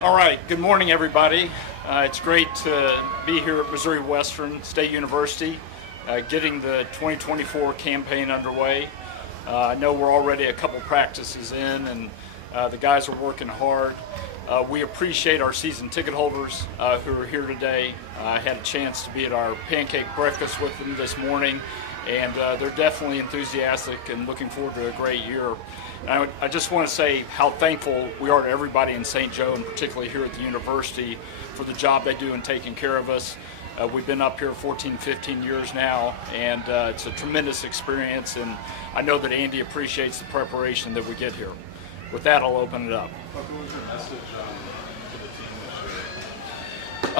All right, good morning, everybody. It's great to be here at Missouri Western State University, getting the 2024 campaign underway. I know we're already a couple practices in, and the guys are working hard. We appreciate our season ticket holders who are here today. I had a chance to be at our pancake breakfast with them this morning, and they're definitely enthusiastic and looking forward to a great year. And I just want to say how thankful we are to everybody in St. Joe, and particularly here at the university, for the job they do in taking care of us. We've been up here 14, 15 years now, and it's a tremendous experience, and I know that Andy appreciates the preparation that we get here. With that, I'll open it up. What was your message to the team this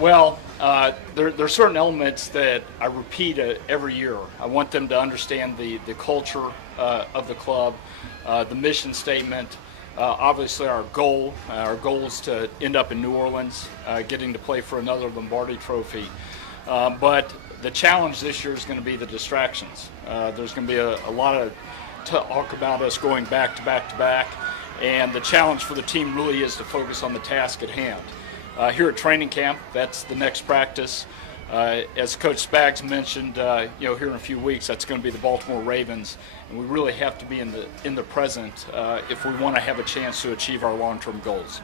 year? There are certain elements that I repeat every year. I want them to understand the culture of the club, the mission statement, obviously our goal. Our goal is to end up in New Orleans, getting to play for another Lombardi Trophy. But the challenge this year is going to be the distractions. There's going to be a lot of talk about us going back to back to back, and the challenge for the team really is to focus on the task at hand. Here at training camp, that's the next practice. As Coach Spags mentioned, here in a few weeks, that's going to be the Baltimore Ravens, and we really have to be in the present if we want to have a chance to achieve our long-term goals.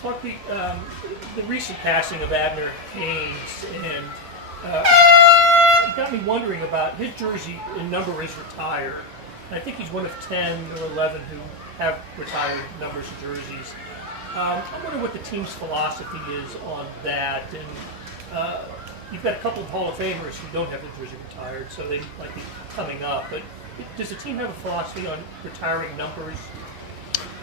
Clark, the recent passing of Abner Haynes, and it got me wondering about his jersey and number is retired. And I think he's one of 10 or 11 who have retired numbers and jerseys. I wonder what the team's philosophy is on that. And you've got a couple of Hall of Famers who don't have their jersey retired, so they might be coming up. But does the team have a philosophy on retiring numbers?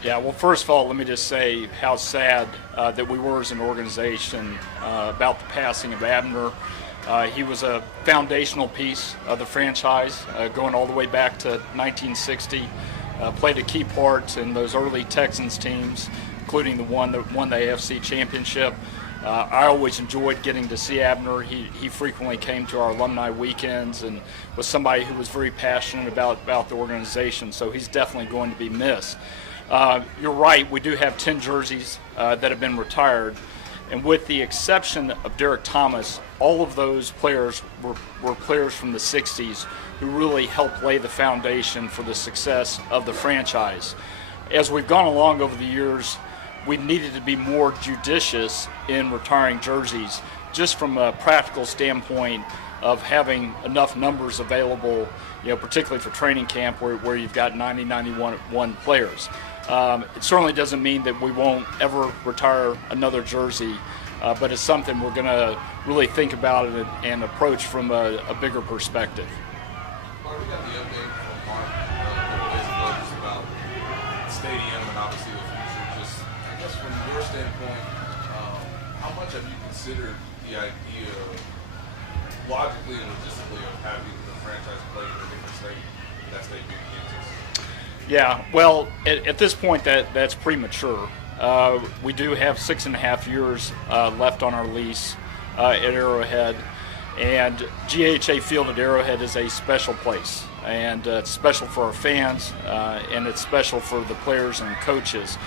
Yeah, well, first of all, let me just say how sad that we were as an organization about the passing of Abner. He was a foundational piece of the franchise, going all the way back to 1960. Played a key part in those early Texans teams, including the one that won the AFC Championship. I always enjoyed getting to see Abner. He frequently came to our alumni weekends and was somebody who was very passionate about the organization, so he's definitely going to be missed. You're right, we do have 10 jerseys that have been retired, and with the exception of Derek Thomas, all of those players were players from the 60s who really helped lay the foundation for the success of the franchise. As we've gone along over the years, we needed to be more judicious in retiring jerseys, just from a practical standpoint of having enough numbers available, particularly for training camp where you've got 90, 91 players. It certainly doesn't mean that we won't ever retire another jersey, but it's something we're going to really think about and approach from a bigger perspective. Mark, we got the update from Mark a couple days ago just about the stadium and obviously the future. Just, I guess from your standpoint, how much have you considered the idea, logically and logistically, of having the franchise play in a different state, that state being Kansas? Yeah, well, at this point, that's premature. We do have 6.5 years left on our lease at Arrowhead, and GHA Field at Arrowhead is a special place, and it's special for our fans, and it's special for the players and coaches.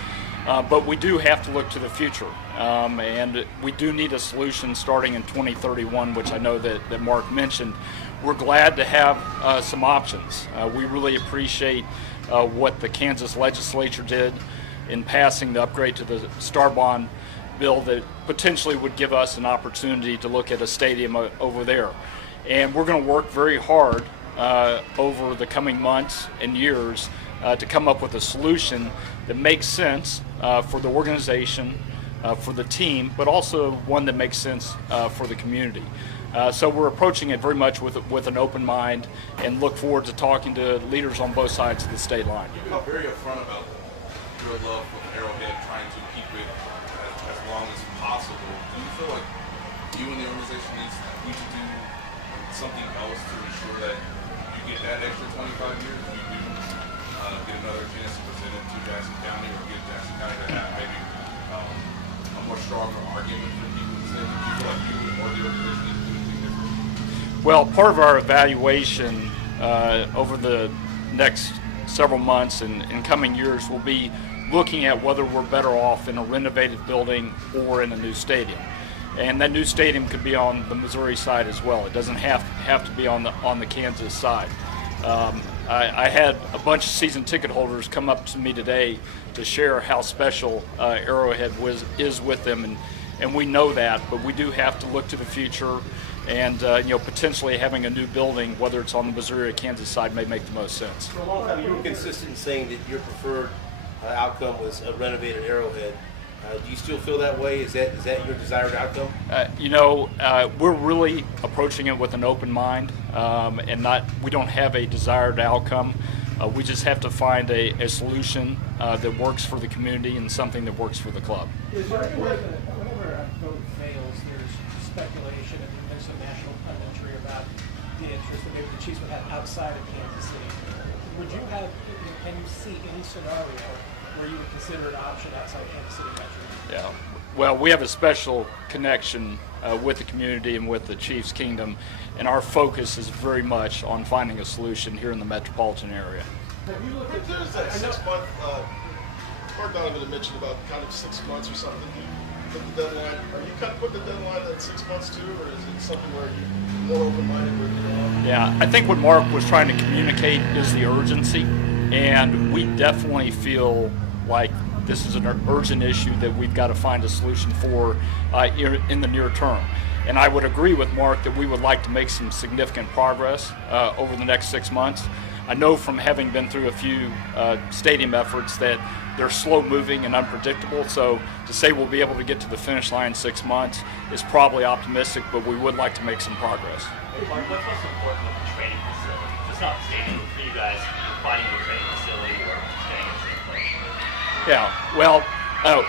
But we do have to look to the future, and we do need a solution starting in 2031, which I know that Mark mentioned. We're glad to have some options. We really appreciate what the Kansas legislature did in passing the upgrade to the Star Bond bill that potentially would give us an opportunity to look at a stadium over there. And we're going to work very hard over the coming months and years to come up with a solution that makes sense for the organization, for the team, but also one that makes sense for the community. So we're approaching it very much with an open mind and look forward to talking to leaders on both sides of the state line. You've been very upfront about your love for Arrowhead, trying to keep it as long as possible. Do you feel like you and the organization need to do something else to ensure that you get that extra 25 years? Do you get another chance to present it to Jackson County, or get Jackson County to have maybe a more stronger argument for people to say? Do you feel like you or the organization need to do anything different? Well, part of our evaluation over the next several months and coming years will be looking at whether we're better off in a renovated building or in a new stadium. And that new stadium could be on the Missouri side as well. It doesn't have to be on the Kansas side. I had a bunch of season ticket holders come up to me today to share how special Arrowhead is with them, and we know that, but we do have to look to the future, and potentially having a new building, whether it's on the Missouri or Kansas side, may make the most sense. For a long time, you were consistent in saying that your preferred outcome was a renovated Arrowhead. Do you still feel that way? Is that your desired outcome? We're really approaching it with an open mind, and we don't have a desired outcome. We just have to find a solution that works for the community and something that works for the club. Is there any way that whenever a vote fails, there's speculation and there's some national punditry about the interest that maybe the Chiefs would have outside of Kansas City? Can you see any scenario where you would consider an option outside Kansas City Metro? Yeah. Well, we have a special connection with the community and with the Chiefs Kingdom, and our focus is very much on finding a solution here in the metropolitan area. Have you looked at there's that 6 month? Mark Donovan had mentioned about kind of 6 months or something. Put the deadline. Are you kind of putting the deadline at 6 months too, or is it something where you're more open-minded with it? Yeah, I think what Mark was trying to communicate is the urgency, and we definitely feel like this is an urgent issue that we've got to find a solution for in the near term. And I would agree with Mark that we would like to make some significant progress over the next 6 months. I know from having been through a few stadium efforts that they're slow moving and unpredictable, so to say we'll be able to get to the finish line in 6 months is probably optimistic, but we would like to make some progress. Hey Mark, what's most important with the training facility? Just not the stadium, for you guys, finding a training facility or staying in the same place? Yeah, well,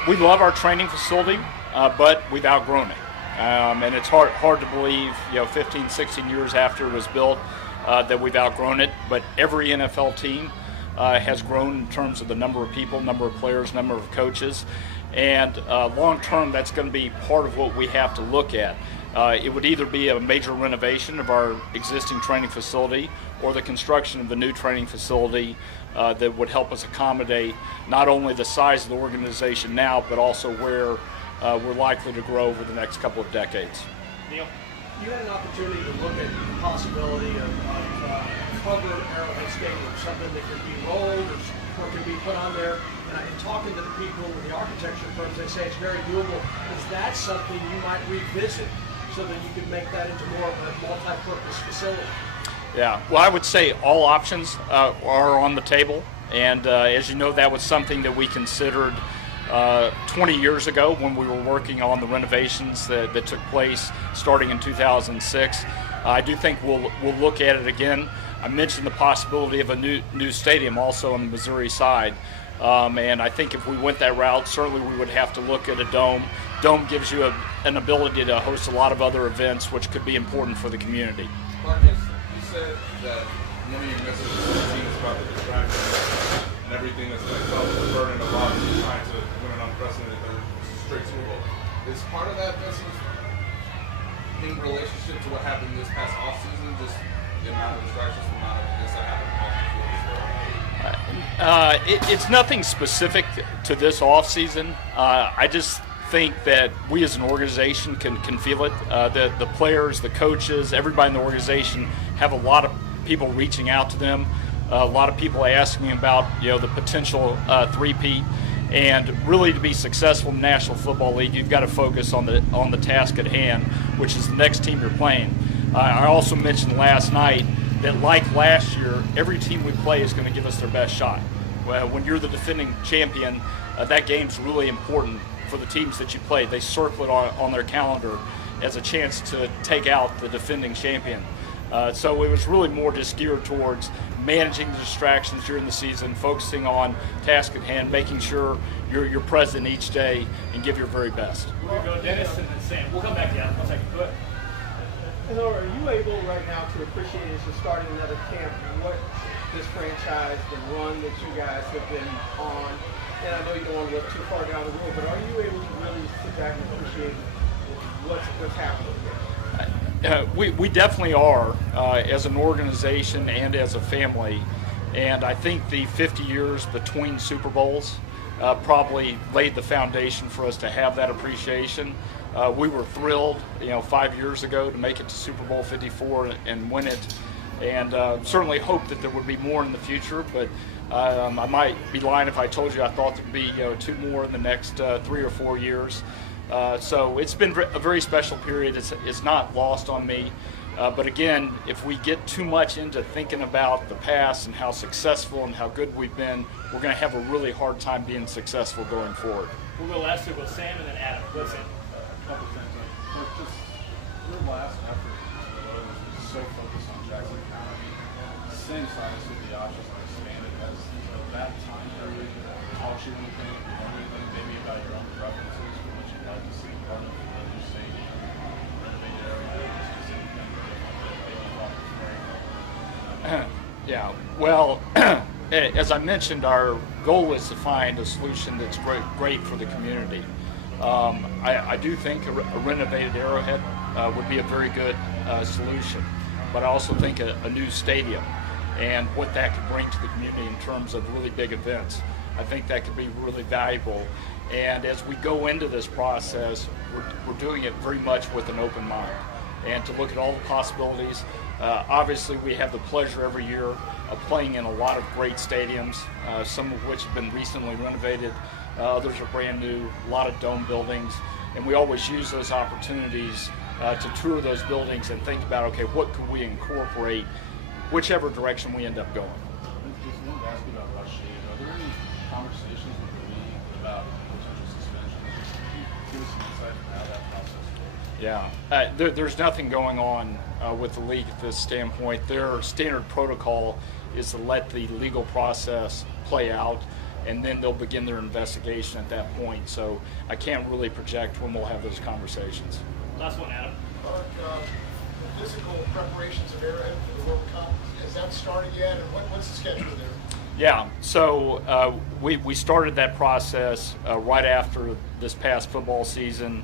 we love our training facility, but we've outgrown it. And it's hard to believe, 15, 16 years after it was built, that we've outgrown it. But every NFL team has grown in terms of the number of people, number of players, number of coaches. And long term, that's going to be part of what we have to look at. It would either be a major renovation of our existing training facility or the construction of the new training facility that would help us accommodate not only the size of the organization now, but also where we're likely to grow over the next couple of decades. Neil? You had an opportunity to look at the possibility of covered Arrowhead Stadium, something that could be rolled or could be put on there. And talking to the people in the architecture firms, they say it's very doable. Is that something you might revisit so that you could make that into more of a multi-purpose facility? Yeah, well, I would say all options are on the table. And as you know, that was something that we considered 20 years ago when we were working on the renovations that took place starting in 2006. I do think we'll look at it again. I mentioned the possibility of a new stadium also on the Missouri side. And I think if we went that route, certainly we would have to look at a dome. Dome gives you an ability to host a lot of other events, which could be important for the community. Marcus, you said that one of your messages to the team is about the distraction and everything that's going to come with the burden of obviously trying to win an unprecedented straight Super Bowl. Is part of that message in relationship to what happened this past offseason, just the amount of distractions, the amount of this that happened off the field as well? It's nothing specific to this offseason. I just think that we as an organization can feel it. The players, the coaches, everybody in the organization have a lot of people reaching out to them, a lot of people asking about the potential three-peat. And really, to be successful in the National Football League, you've got to focus on the task at hand, which is the next team you're playing. I also mentioned last night that, like last year, every team we play is going to give us their best shot. When you're the defending champion, that game's really important for the teams that you play. They circle it on their calendar as a chance to take out the defending champion. So it was really more just geared towards managing the distractions during the season, focusing on task at hand, making sure you're present each day and give your very best. We'll go Dennis and then Sam. We'll come back to you. I'll take a quick. And are you able right now to appreciate as you're starting another camp what this franchise, the run that you guys have been on? And I know you don't want to look too far down the road, but are you able to really sit back and appreciate what's happening here? We definitely are as an organization and as a family. And I think the 50 years between Super Bowls probably laid the foundation for us to have that appreciation. We were thrilled, 5 years ago to make it to Super Bowl 54 and win it, and certainly hope that there would be more in the future. But I might be lying if I told you I thought there'd be 2 more in the next 3 or 4 years. So it's been a very special period. It's not lost on me. But again, if we get too much into thinking about the past and how successful and how good we've been, we're going to have a really hard time being successful going forward. We'll go last with Sam and then Adam. Listen. Couple things. Like just your last effort was so focused on Jackson County. Same size with the options are expanded. Has that time period taught you anything? Anything maybe about your own preferences for what you'd like to see part of the new stadium, renovated area, specific thing that maybe thought was very Yeah, well, as I mentioned, our goal is to find a solution that's great for the community. I do think a renovated Arrowhead would be a very good solution, but I also think a new stadium and what that could bring to the community in terms of really big events, I think that could be really valuable. And as we go into this process, we're doing it very much with an open mind and to look at all the possibilities. Obviously, we have the pleasure every year of playing in a lot of great stadiums, some of which have been recently renovated. Others are brand new, a lot of dome buildings, and we always use those opportunities to tour those buildings and think about, okay, what could we incorporate, whichever direction we end up going. Just wanted to ask you about Rush Shade. Are there any conversations with the league about potential suspensions? Give us some insight on how that process works. Yeah, there's nothing going on with the league at this standpoint. Their standard protocol is to let the legal process play out, and then they'll begin their investigation at that point. So I can't really project when we'll have those conversations. Last one, Adam. The physical preparations of Arrowhead for the World Cup, has that started yet, and what's the schedule there? Yeah, so we started that process right after this past football season.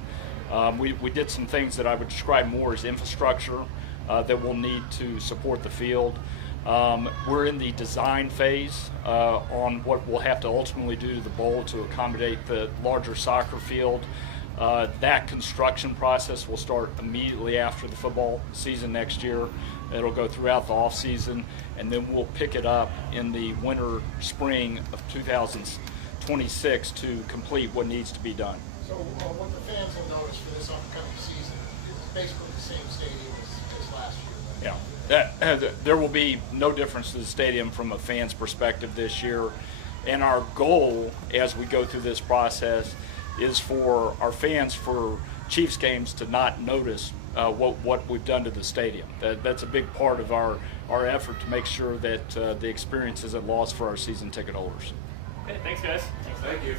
We did some things that I would describe more as infrastructure that we'll need to support the field. We're in the design phase on what we'll have to ultimately do to the bowl to accommodate the larger soccer field. That construction process will start immediately after the football season next year. It'll go throughout the off season, and then we'll pick it up in the winter, spring of 2026 to complete what needs to be done. So what the fans will notice for this upcoming season is basically the same stadium as last year. Yeah, there will be no difference to the stadium from a fan's perspective this year. And our goal as we go through this process is for our fans for Chiefs games to not notice what we've done to the stadium. That's a big part of our effort to make sure that the experience isn't lost for our season ticket holders. Okay, thanks guys. Thank you.